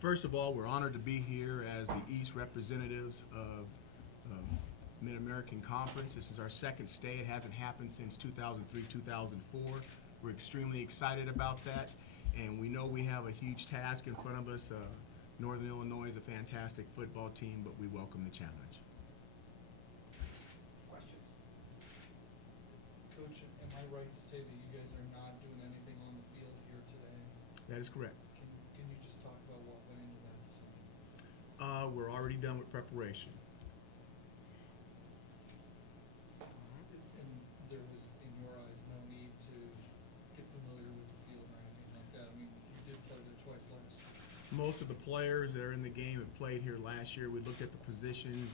First of all, we're honored to be here as the East representatives of Mid-American Conference. This is our second stay. It hasn't happened since 2003, 2004. We're extremely excited about that, and we know we have a huge task in front of us. Northern Illinois is a fantastic football team, but we welcome the challenge. Questions? Coach, am I right to say that you guys are not doing anything on the field here today? That is correct. Can you just talk about what went into that decision? We're already done with preparation. And there was, in your eyes, no need to get familiar with the field or anything like that? I mean, you did play there twice last year. Most of the players that are in the game have played here last year. We looked at the positions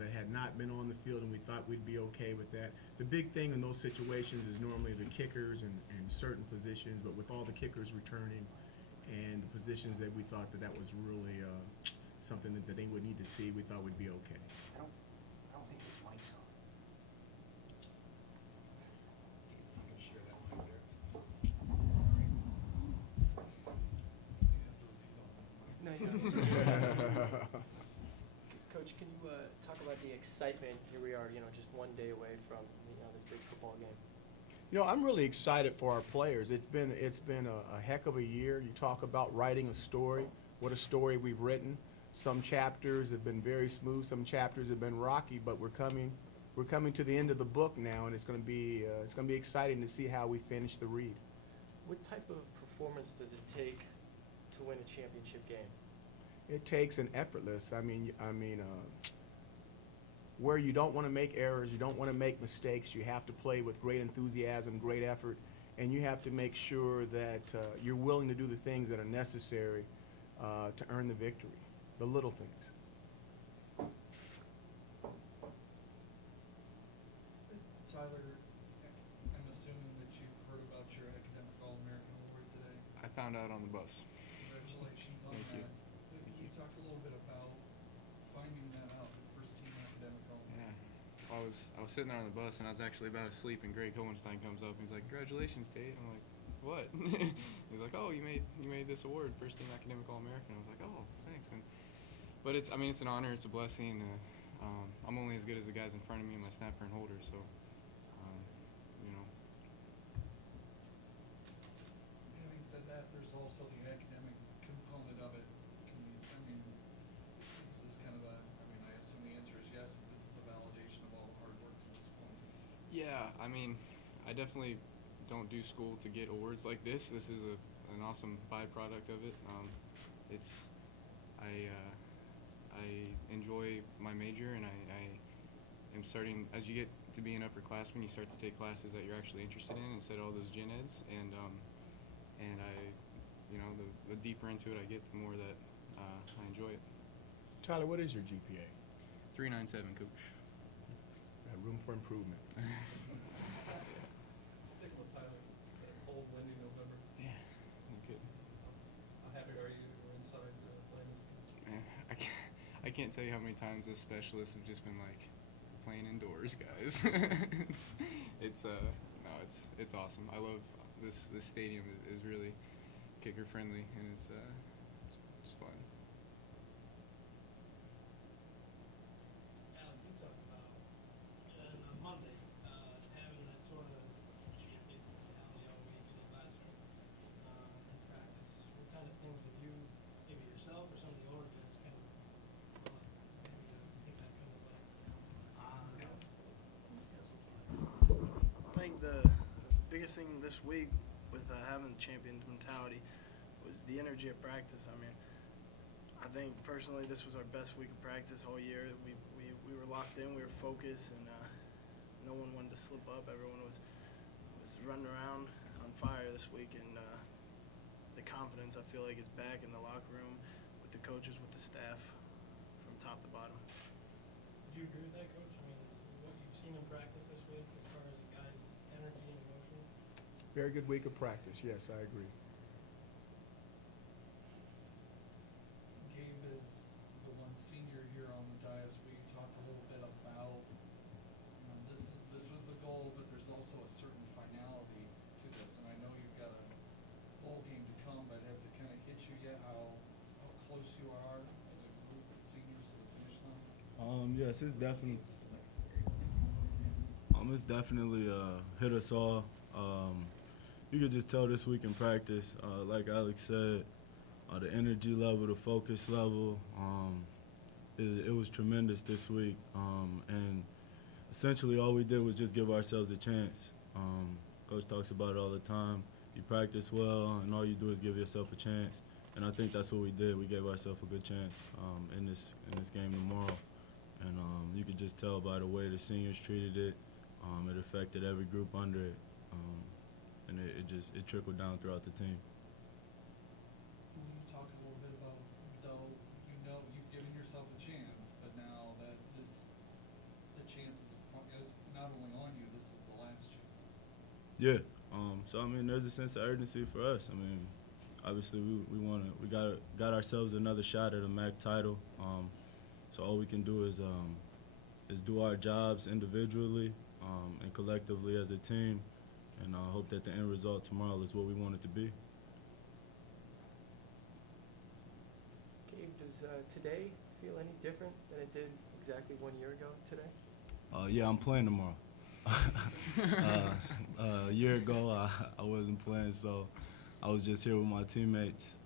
that had not been on the field, and we thought we'd be okay with that. The big thing in those situations is normally the kickers and certain positions, but with all the kickers returning and the positions that we thought that was really something that they would need to see, we thought we'd be okay. I don't think his mic's on. You can share that mic there. No, you Coach, can you talk about the excitement? Here we are, just one day away from this big football game. I'm really excited for our players. It's been a heck of a year. You talk about writing a story. What a story we've written. Some chapters have been very smooth. Some chapters have been rocky. But we're coming to the end of the book now, and it's going to be exciting to see how we finish the read. What type of performance does it take to win a championship game? It takes an effortless. Where you don't want to make errors, you don't want to make mistakes, you have to play with great enthusiasm, great effort, and you have to make sure that you're willing to do the things that are necessary to earn the victory, the little things. Tyler, I'm assuming that you've heard about your Academic All-American Award today. I found out on the bus. Congratulations on Thank you. that. Can you talk a little bit about finding that out, the first team Academic All-American? Yeah. I was sitting there on the bus, and I was actually about to sleep, and Greg Hohenstein comes up, and he's like, "Congratulations, Tate." I'm like, "What?" He's like, "Oh, you made this award, first team Academic All-American." I was like, "Oh, thanks." But it's an honor, it's a blessing. I'm only as good as the guys in front of me, my snapper and holder, so Having said that, there's also the academic component of it. This is kind of I assume the answer is yes, that this is a validation of all the hard work to this point. Yeah, I definitely don't do school to get awards like this. This is an awesome byproduct of it. I enjoy my major, and I am starting, as you get to be an upperclassman, you start to take classes that you're actually interested in instead of all those gen eds, and the deeper into it I get, the more that I enjoy it. Tyler, what is your GPA? 397, Coach. Room for improvement. Sticking with Tyler, cold, windy November. Yeah, no kidding. How happy are you we're inside playing this game? I can't tell you how many times the specialists have just been like, "Playing indoors, guys." It's awesome. I love this stadium is really kicker friendly, and it's fun. Alex, you talked about on Monday having that sort of champion mentality all week in the classroom in practice. What kind of things have you, maybe yourself or some of the older guys, kind of maybe think that kind of like? I think the biggest thing this week with having the champion mentality was the energy of practice. I think personally this was our best week of practice all year. We were locked in, we were focused, and no one wanted to slip up. Everyone was running around on fire this week, and the confidence I feel like is back in the locker room with the coaches, with the staff, from top to bottom. Would you agree with that, Coach? What you've seen in practice this week as far as the guys' energy and emotion? Very good week of practice. Yes, I agree. Gabe is the one senior here on the dais. We talked a little bit about this was the goal, but there's also a certain finality to this. And I know you've got a bowl game to come, but has it kind of hit you yet how Yes, it's definitely hit us all. You could just tell this week in practice, like Alex said, the energy level, the focus level, it was tremendous this week. And essentially all we did was just give ourselves a chance. Coach talks about it all the time. You practice well, and all you do is give yourself a chance. And I think that's what we did. We gave ourselves a good chance in this game tomorrow. And you could just tell by the way the seniors treated it. It affected every group under it, and it trickled down throughout the team. Can you talk a little bit about, though, you've given yourself a chance, but now that the chance is not only on you, this is the last chance. Yeah. So I mean, there's a sense of urgency for us. I mean, obviously we got ourselves another shot at a MAC title. So all we can do is do our jobs individually and collectively as a team, and I hope that the end result tomorrow is what we want it to be. Gabe, does today feel any different than it did exactly 1 year ago today? Yeah, I'm playing tomorrow. A year ago, I wasn't playing, so I was just here with my teammates.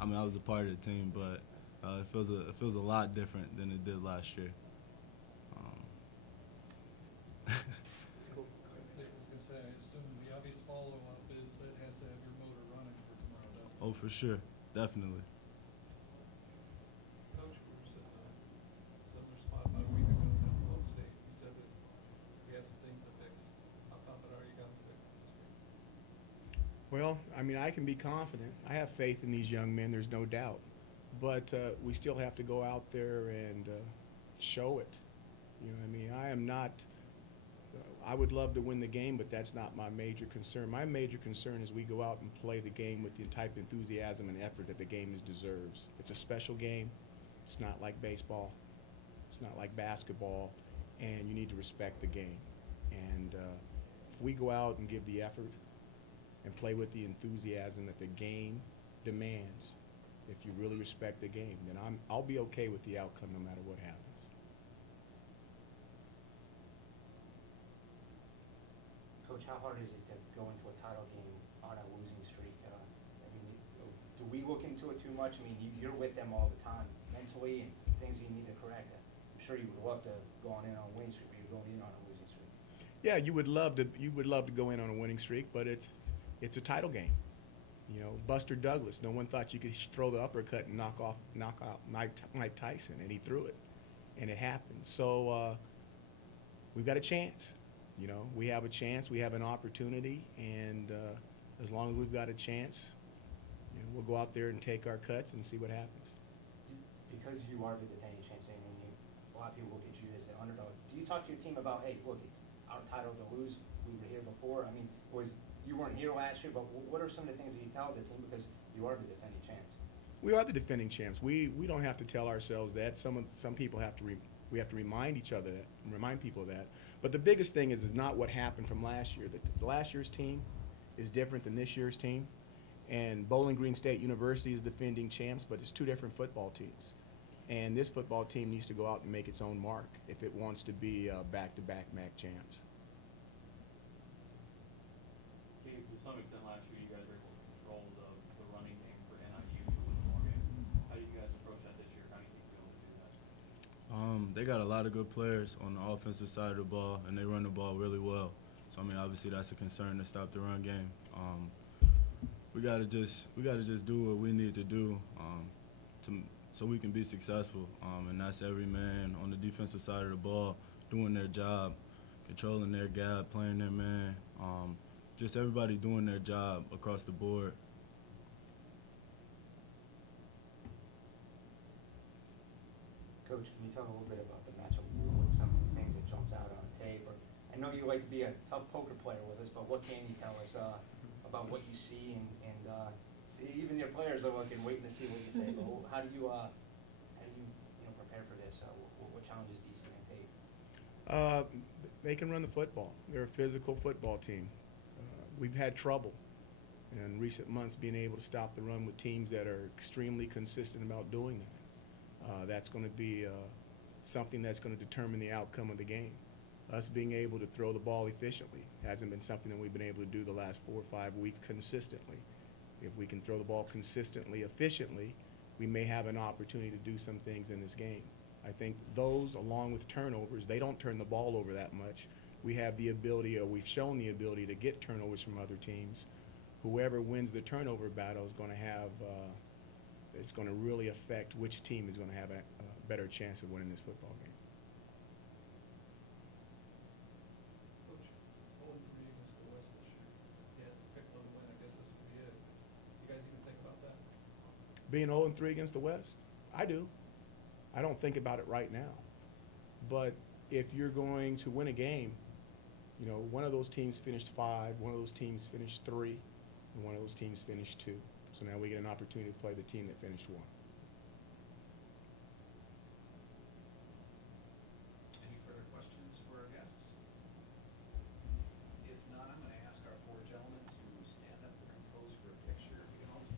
I mean, I was a part of the team, but it feels a lot different than it did last year. That's cool. I was going to say, I assume the obvious follow-up is that it has to have your motor running for tomorrow, doesn't it? Oh, for sure, definitely. Coach, we were sitting in a similar spot about a week ago at Ball State. You said that we had some things to fix. How confident are you got to fix this game? Well, I mean, I can be confident. I have faith in these young men, there's no doubt. But we still have to go out there and show it. You know what I mean? I am not I would love to win the game, but that's not my major concern. My major concern is we go out and play the game with the type of enthusiasm and effort that the game deserves. It's a special game. It's not like baseball. It's not like basketball, and you need to respect the game. And if we go out and give the effort and play with the enthusiasm that the game demands, if you really respect the game, then I'll be okay with the outcome no matter what happens. Coach, how hard is it to go into a title game on a losing streak? I mean, do we look into it too much? I mean, you're with them all the time mentally and things you need to correct. I'm sure you would love to go on in on a winning streak, but you're going in on a losing streak. Yeah, you would love to go in on a winning streak, but it's a title game. You know, Buster Douglas, no one thought you could throw the uppercut and knock out Mike Tyson, and he threw it, and it happened. So we've got a chance. You know, we have a chance, we have an opportunity, and as long as we've got a chance, you know, we'll go out there and take our cuts and see what happens. Because you are the defending champs, and a lot of people look at you as an underdog, do you talk to your team about, hey, look, it's our title to lose, we were here before? I mean, you weren't here last year, but what are some of the things that you tell the team because you are the defending champs? We are the defending champs. We don't have to tell ourselves that. Some people have to we have to remind each other that, remind people of that. But the biggest thing is not what happened from last year. The last year's team is different than this year's team. And Bowling Green State University is defending champs, but it's two different football teams. And this football team needs to go out and make its own mark if it wants to be back-to-back MAC champs. To some extent last year you guys were able to control the running game for NIU to win the ball game. How do you guys approach that this year? How do you think you'll be able to do that? They got a lot of good players on the offensive side of the ball, and they run the ball really well. So I mean, obviously that's a concern to stop the run game. We gotta just do what we need to do so we can be successful. And that's every man on the defensive side of the ball doing their job, controlling their gap, playing their man. Just everybody doing their job across the board. Coach, can you talk a little bit about the matchup? What some of the things that jumps out on tape? Or I know you like to be a tough poker player with us, but what can you tell us about what you see and see even your players are looking, waiting to see what you say. But how do you prepare for this? What challenges do you see on tape? They can run the football. They're a physical football team. We've had trouble in recent months being able to stop the run with teams that are extremely consistent about doing that. That's going to be something that's going to determine the outcome of the game. Us being able to throw the ball efficiently hasn't been something that we've been able to do the last 4 or 5 weeks consistently. If we can throw the ball consistently, efficiently, we may have an opportunity to do some things in this game. I think those, along with turnovers, they don't turn the ball over that much. We have the ability, or we've shown the ability, to get turnovers from other teams. Whoever wins the turnover battle is going to have, it's going to really affect which team is going to have a better chance of winning this football game. Coach, 0-3 against the West this year. You had to pick one win. I guess this would be it. You guys even think about that? Being 0-3 against the West? I do. I don't think about it right now. But if you're going to win a game, you know, one of those teams finished 5, one of those teams finished 3, and one of those teams finished 2. So now we get an opportunity to play the team that finished 1.